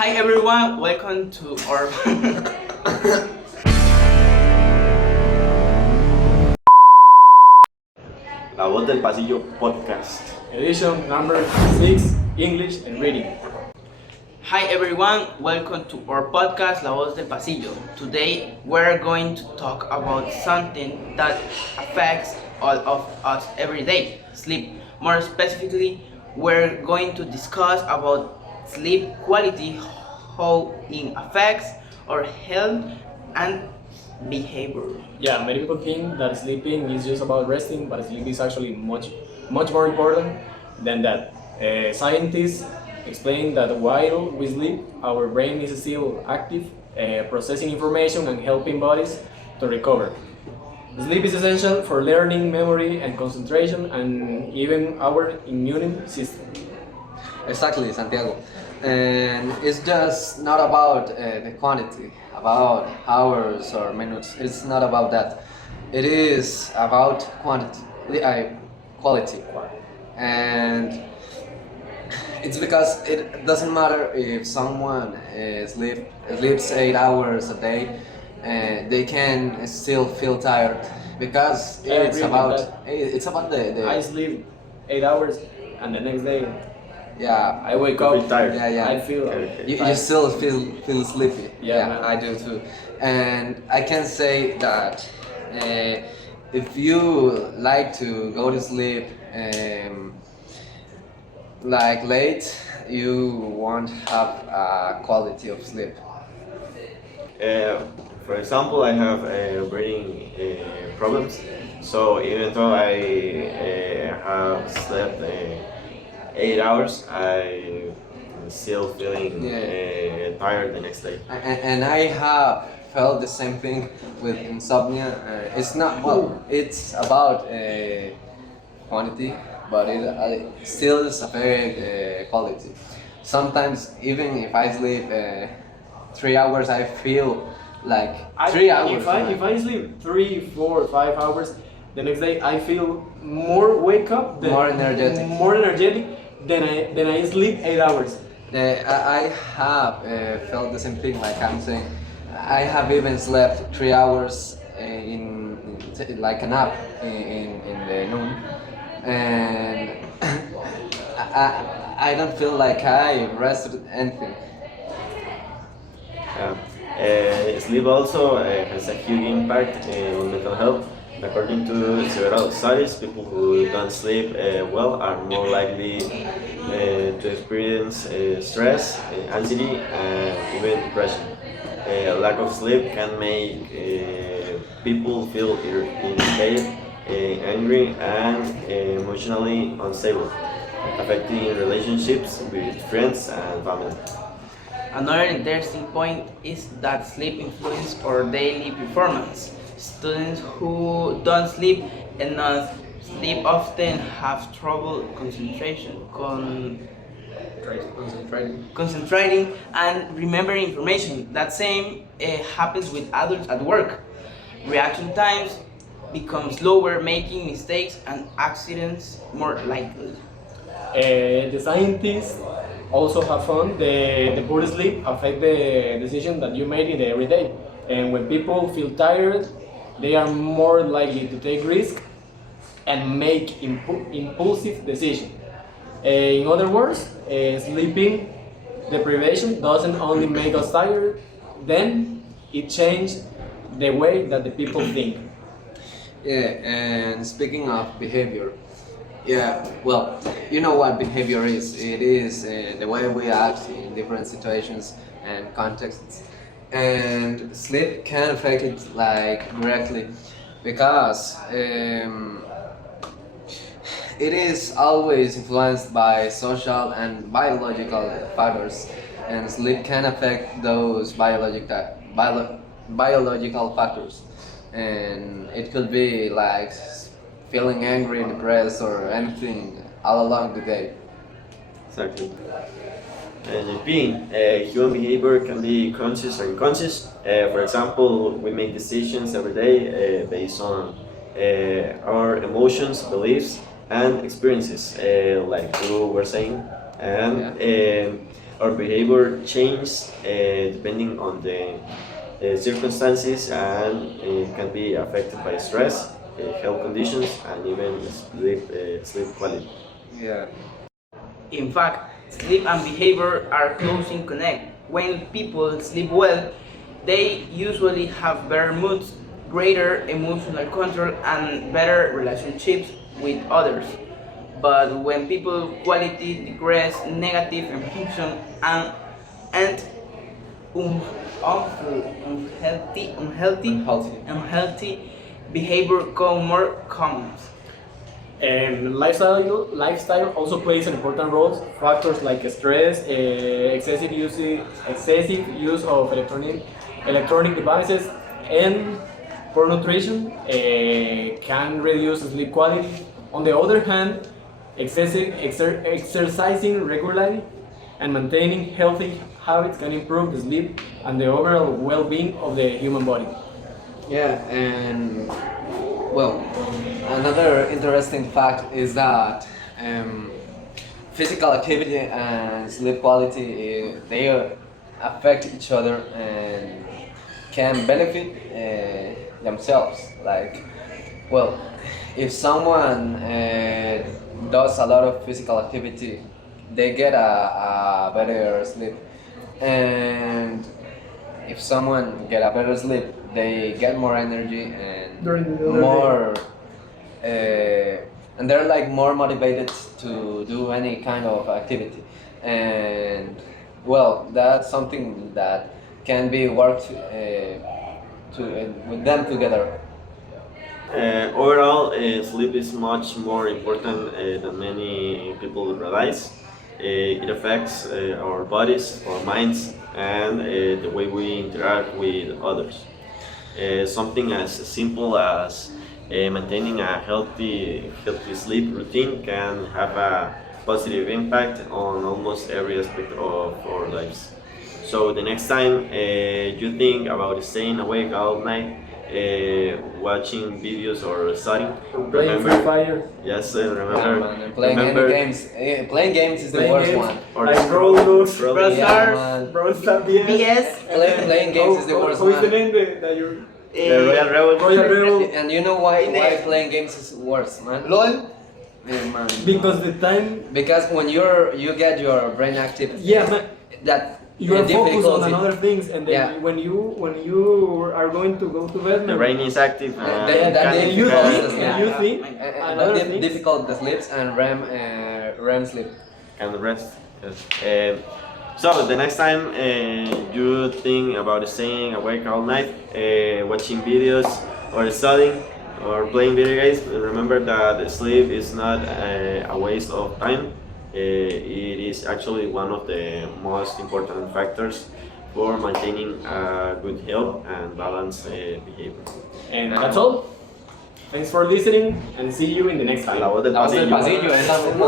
Hi everyone, welcome to our La voz del pasillo podcast. Edition number 6, English and Reading. Hi everyone, welcome to our podcast La Voz del Pasillo. Today we're going to talk about something that affects all of us every day, sleep. More specifically, we're going to discuss about sleep quality, how it affects our health and behavior. Yeah, many people think that sleeping is just about resting, but sleep is actually much more important than that. Scientists explain that while we sleep, our brain is still active, processing information and helping bodies to recover. Sleep is essential for learning, memory, and concentration, and even our immune system. Exactly, Santiago. And it's just not about the quantity, about hours or minutes. It's not about that. It is about quality. And it's because it doesn't matter if someone sleeps 8 hours a day, they can still feel tired because I agree with that. it's about the I sleep 8 hours, and the next day yeah. I wake You up feel tired. Yeah. I feel You tired. still feel sleepy. Yeah, man. I do too. And I can say that if you like to go to sleep like late, you won't have a quality of sleep. For example, I have breathing problems, so even though I have slept 8 hours, I still feeling tired the next day. And I have felt the same thing with insomnia. It's not well. It's about quantity, but it still is affect quality. Sometimes even if I sleep 3 hours, I feel like 3 hours. If I sleep 3, 4, 5 hours, the next day I feel more wake up, More energetic. more energetic than I sleep 8 hours. I have felt the same thing, like I'm saying. I have even slept 3 hours like a nap in the noon, and I don't feel like I rested anything. Sleep also has a huge impact on mental health. According to several studies, people who don't sleep well are more likely to experience stress, anxiety, and even depression. Lack of sleep can make people feel irritated, angry, and emotionally unstable, affecting relationships with friends and family. Another interesting point is that sleep influences our daily performance. Students who don't sleep enough sleep often have trouble concentrating and remembering information. That same happens with adults at work. Reaction times become slower, making mistakes and accidents more likely. The scientists also have found the poor sleep affect the decision that you made in the everyday. And when people feel tired, they are more likely to take risks and make impulsive decisions. In other words, sleeping deprivation doesn't only make us tired, then it changes the way that the people think. Yeah, and speaking of behavior, yeah, well, you know what behavior is. It is the way we act in different situations and contexts. And sleep can affect it like directly because it is always influenced by social and biological factors, and sleep can affect those biological factors. And it could be like feeling angry, depressed, or anything all along the day. Exactly. And being human behavior can be conscious or unconscious. For example, we make decisions every day based on our emotions, beliefs, and experiences, like you were saying. And our behavior changes depending on the circumstances, and can be affected by stress, health conditions, and even sleep quality. Yeah. In fact, sleep and behavior are closely connected. When people sleep well, they usually have better moods, greater emotional control, and better relationships with others. But when people quality decrease, negative emotion and un- Unhealthy. unhealthy behavior become more common. And lifestyle also plays an important role. Factors like stress, excessive use of electronic devices, and poor nutrition can reduce sleep quality. On the other hand, exercising regularly and maintaining healthy habits can improve the sleep and the overall well-being of the human body. Yeah, and well, another interesting fact is that physical activity and sleep quality they affect each other and can benefit themselves. Like, well, if someone does a lot of physical activity, they get a better sleep, and if someone get a better sleep, they get more energy and During the other more, and they're like more motivated to do any kind of activity, and well, that's something that can be worked with them together. Overall, sleep is much more important than many people realize. It affects our bodies, our minds, and the way we interact with others. Something as simple as maintaining a healthy sleep routine can have a positive impact on almost every aspect of our lives. So the next time you think about staying awake all night, watching videos or studying, Playing Free Fire. yes, Yeah, remember, man, and playing remember, any games. Playing games is the Playing worst games. one. or Like Roblox, Roblox, Roblox. Yeah, Stars, man. Brawl Stars, BS. BS. Playing games is the worst How is the one. name that you're... Royal Rebel. Royal Rebel. And you know why playing games is worse, man? LOL. Yeah, man. Because the time... Because when you get your brain active, Yeah, man. that You are the focused on difficulty- another things, and then Yeah. when you are going to go to bed, The brain is active. that can- you can- think- and you think another that things. difficult the sleeps and REM sleep. can rest. Yes. So the next time you think about staying awake all night, watching videos or studying or playing video games, remember that sleep is not a waste of time. It is actually one of the most important factors for maintaining good health and balanced behavior. And that's all. Thanks for listening, and see you in the next time. La voz del La voz del pasillo. pasillo es la misma.